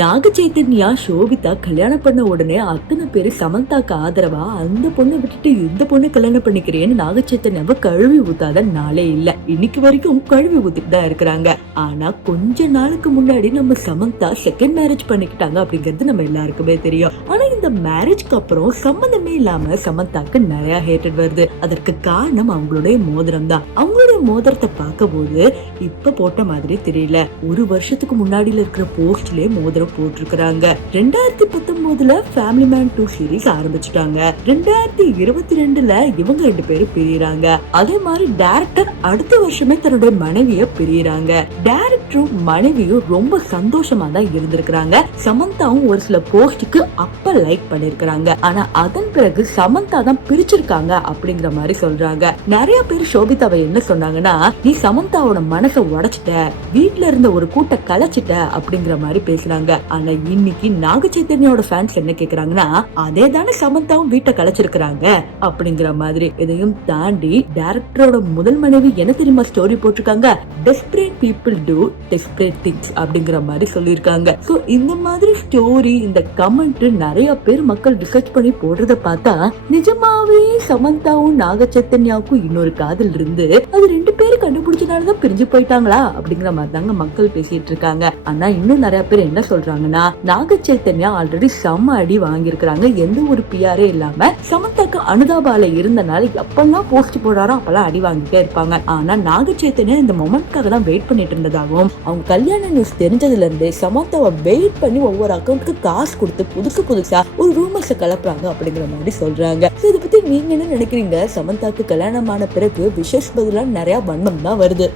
நாக சைத்தன்யா சோபிதா கல்யாணம் பண்ண உடனே அத்தனை பேரு சமந்தாக்கு ஆதரவா அந்த பொண்ணை விட்டுட்டு இந்த பொண்ணு கல்யாணம் பண்ணிக்கிறேன்னு நாக சைத்தன்யாவை கழுவி ஊத்தாத நாளே இல்ல. இன்னைக்கு வரைக்கும் கழுவி ஊத்திட்டு தான் இருக்கிறாங்க. ஆனா கொஞ்ச நாளுக்கு முன்னாடி நம்ம சமந்தா செகண்ட் மேரேஜ் பண்ணிக்கிட்டாங்க அப்படிங்கிறது நம்ம எல்லாருக்குமே தெரியும். ஆனா இந்த மேரேஜ்க்கு அப்புறம் சம்பந்தமே இல்லாம சமந்தாக்கு நிறைய ஹேட்டட் வருது. அதற்கு காரணம் அவங்களுடைய மோதிரம் தான். அவங்களுடைய மோதிரத்தை பார்க்க போது இப்ப போட்ட மாதிரி தெரியல. ஒரு வருஷத்துக்கு முன்னாடில இருக்கிற போஸ்ட்லயே மோதிரம் போட்டிருக்காங்க. 2019 ஃபேமிலி மேன் 2 சீரிஸ் ஆரம்பிச்சுட்டாங்க. 2022 இவங்க 2 பேரும் பிரியறாங்க. அதே மாதிரி டைரக்டர் அடுத்த வருஷமே தன்னுடைய மனைவியை பிரியறாங்க. டைரக்டரும் மனைவியும் ரொம்ப சந்தோஷமா தான் இருந்திருக்காங்க. சமந்தாவும் ஒரு சில போஸ்டுக்கு அப்ப லைக் பண்ணிருக்காங்க. ஆனா அதன் பிறகு சமந்தா தான் பிரிச்சிருக்காங்க அப்படிங்கிற மாதிரி சொல்றாங்க. நிறைய பேர் சோபிதாவை என்ன சொன்னாங்கன்னா, நீ சமந்தாவோட மனசை உடைச்சிட்ட, வீட்டுல இருந்த ஒரு கூட்ட கலைச்சிட்ட அப்படிங்கிற மாதிரி பேசுறாங்க. ஆனா இன்னைக்கு நாக சைத்தன்யாவோட ஃபேன்ஸ் என்ன கேக்குறாங்கன்னா, அதே தானே சமந்தாவும் வீட்டை கலைச்சிருக்காங்க அப்படிங்கிற மாதிரி. இதையும் தாண்டி டைரக்டரோட முதல் மனைவி என்ன தெரியுமா ஸ்டோரி போட்டிருக்காங்க, desperate people to desperate things அப்படிங்கிற மாதிரி சொல்லிருக்காங்க. சோ இந்த மாதிரி ஸ்டோரி, இந்த கமெண்ட் நிறைய பேர் மக்கள் ரிசர்ச் பண்ணி போடுறத பார்த்தா நிஜமாவே சமந்தாவும் நாக சைத்தன்யாவுக்கும் இன்னொரு காதல் இருந்து அது 2 பேரும் கண்டுபிடிச்சனாலதான் பிரிஞ்சு போயிட்டாங்களா அப்படிங்கிற மாதிரி தாங்க மக்கள் பேசிட்டு இருக்காங்க. ஆனா இன்னும் நிறைய பேர் என்ன சொல்றாங்கன்னா, நாக சைத்தன்யா ஆல்ரெடி செம்ம அடி வாங்கியிருக்காங்க. எந்த ஒரு பிஆரே இல்லாம சமந்தாக்கு அனுதாபால இருந்தனால எப்பெல்லாம் போஸ்ட் போடுறாரோ அப்பெல்லாம் அடி வாங்கிட்டே இருப்பாங்க. ஆனா நாக சைத்தன்யா இந்த மொமெண்ட்காக தான் வெயிட் பண்ணிட்டு இருந்ததாகவும், அவங்க கல்யாண நியூஸ் தெரிஞ்சதுல இருந்தே சமந்தாவை வெயிட் பண்ணி ஒவ்வொரு அக்கௌண்ட்டுக்கு காசு கொடுத்து புதுசா ஒரு ரூமர்ஸை கலப்புறாங்க அப்படிங்கிற மாதிரி சொல்றாங்க. இதை பத்தி நீங்க என்ன நினைக்கிறீங்க? சமந்தாக்கு கல்யாணமான பிறகு விஷஸ் பதிலா நிறைய வன்மம் தான் வருது.